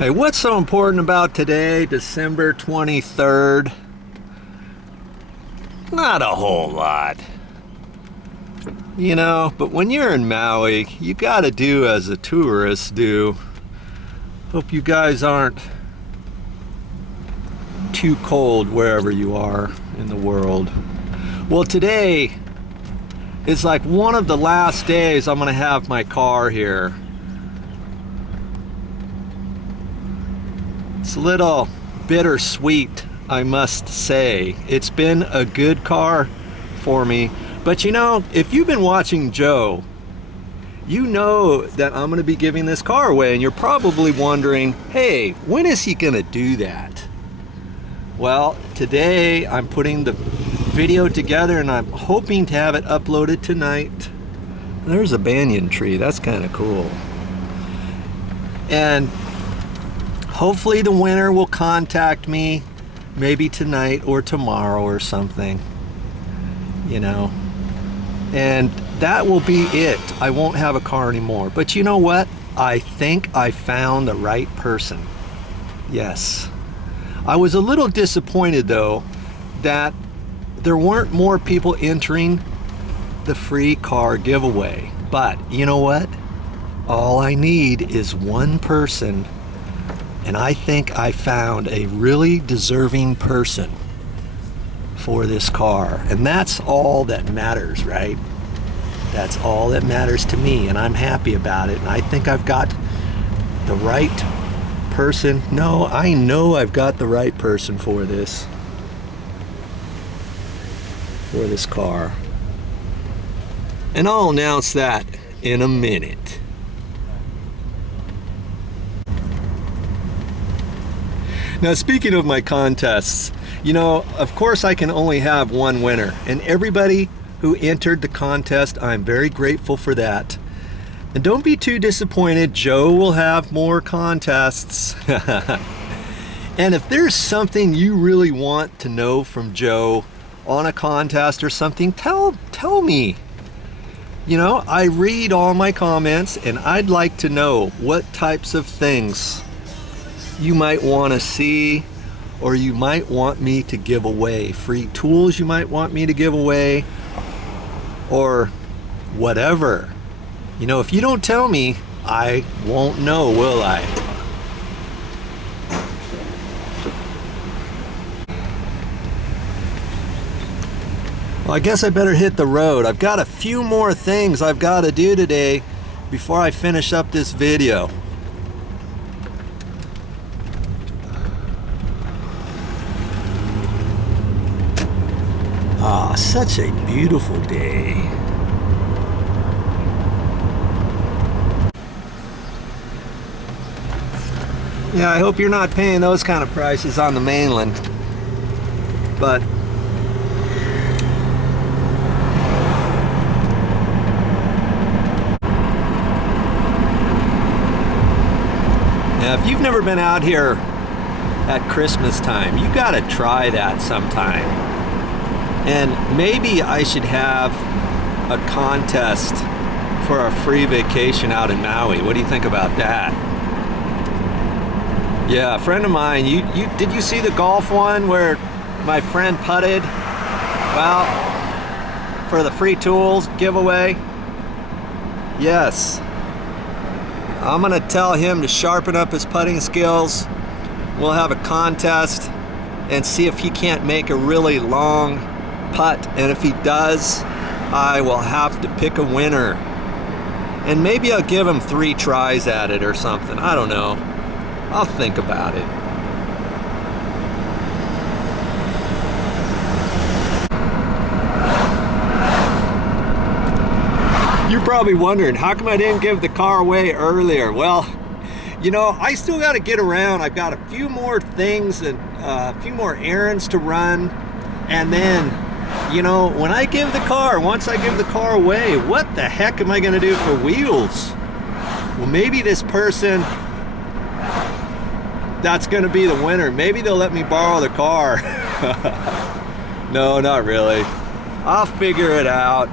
Hey, what's so important about today, December 23rd? Not a whole lot. You know, but when you're in Maui, you gotta do as the tourists do. Hope you guys aren't too cold wherever you are in the world. Well, today is like one of the last days I'm gonna have my car here. It's a little bittersweet, I must say. It's been a good car for me. But you know, if you've been watching Joe, you know that I'm gonna be giving this car away, and you're probably wondering, hey, when is he gonna do that? Well, today I'm putting the video together and I'm hoping to have it uploaded tonight. There's a banyan tree, that's kind of cool. And hopefully the winner will contact me maybe tonight or tomorrow or something, you know, and that will be it. I won't have a car anymore. But you know what? I think I found the right person. Yes. I was a little disappointed though that there weren't more people entering the free car giveaway. But you know what? All I need is one person. And I think I found a really deserving person for this car. And that's all that matters, right? That's all that matters to me, and I'm happy about it. And I think I've got the right person. No, I know I've got the right person for this car. And I'll announce that in a minute. Now, speaking of my contests, you know, of course I can only have one winner, and everybody who entered the contest, I'm very grateful for that. And don't be too disappointed, Joe will have more contests. And if there's something you really want to know from Joe on a contest or something, tell me. You know, I read all my comments and I'd like to know what types of things you might want to see, or you might want me to give away. Free tools you might want me to give away, or whatever. You know, if you don't tell me, I won't know, will I? Well, I guess I better hit the road. I've got a few more things I've got to do today before I finish up this video. Ah, such a beautiful day. Yeah, I hope you're not paying those kind of prices on the mainland. But yeah, if you've never been out here at Christmas time, you gotta try that sometime. And maybe I should have a contest for a free vacation out in Maui. What do you think about that? Yeah, a friend of mine, did you see the golf one where my friend putted? Well, for the free tools giveaway? Yes. I'm gonna tell him to sharpen up his putting skills. We'll have a contest and see if he can't make a really long putt, and if he does, I will have to pick a winner, and maybe I'll give him 3 tries at it or something. I don't know. I'll think about it. You're probably wondering, how come I didn't give the car away earlier? Well, you know, I still got to get around. I've got a few more things and a few more errands to run, and then, you know, when I give the car, once I give the car away, what the heck am I going to do for wheels? Well, maybe this person that's going to be the winner, maybe they'll let me borrow the car. No, not really. I'll figure it out.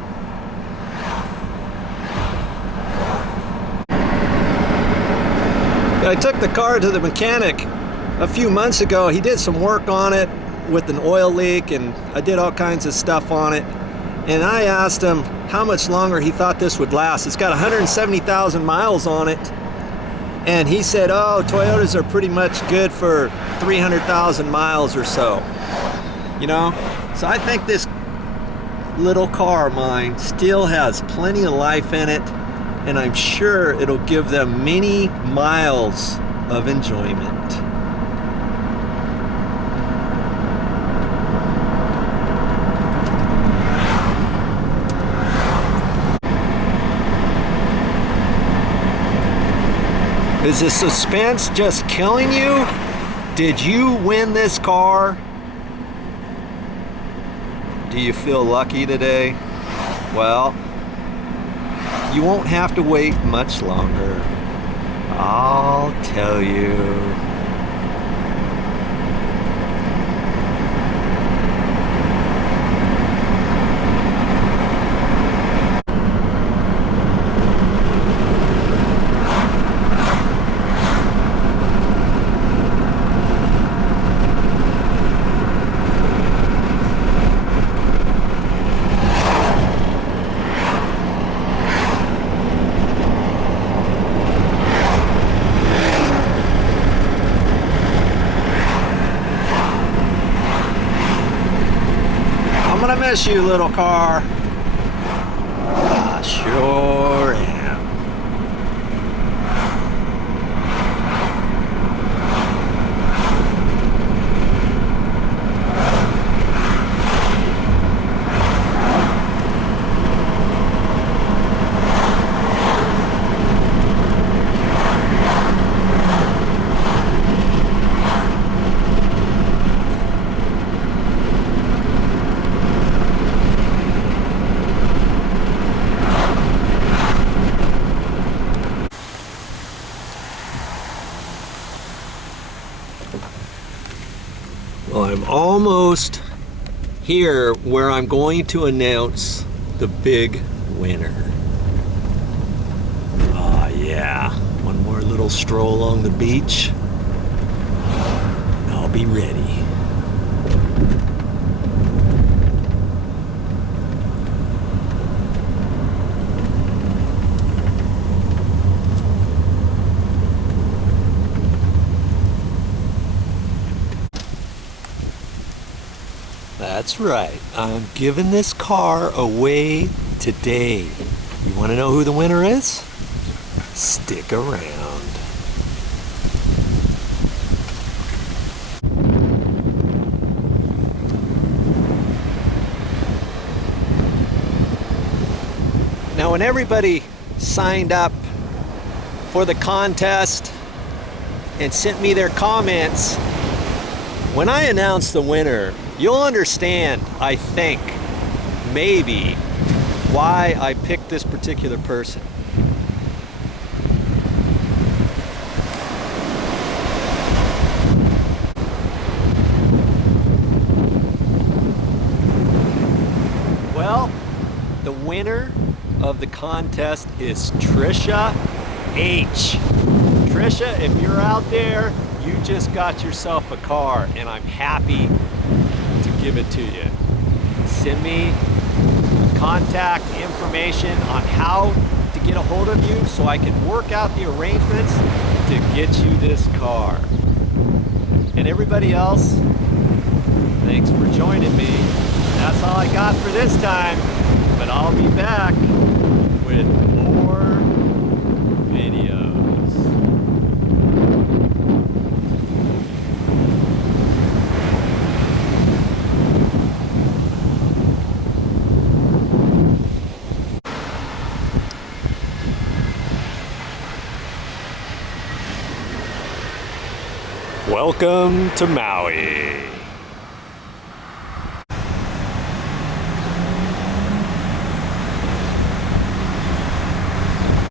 I took the car to the mechanic a few months ago. He did some work on it with an oil leak, and I did all kinds of stuff on it. And I asked him how much longer he thought this would last. It's got 170,000 miles on it. And he said, oh, Toyotas are pretty much good for 300,000 miles or so. You know? So I think this little car of mine still has plenty of life in it, and I'm sure it'll give them many miles of enjoyment. Is the suspense just killing you? Did you win this car? Do you feel lucky today? Well, you won't have to wait much longer. I'll tell you. I'm gonna miss you, little car. I sure am. Well, I'm almost here where I'm going to announce the big winner. Oh yeah, one more little stroll along the beach. I'll be ready. That's right, I'm giving this car away today. You want to know who the winner is? Stick around. Now, when everybody signed up for the contest and sent me their comments, when I announced the winner, you'll understand, I think, maybe, why I picked this particular person. Well, the winner of the contest is Trisha H. Trisha, if you're out there, you just got yourself a car, and I'm happy to give it to you. Send me contact information on how to get a hold of you so I can work out the arrangements to get you this car. And everybody else, thanks for joining me. That's all I got for this time, but I'll be back with more videos. Welcome to Maui.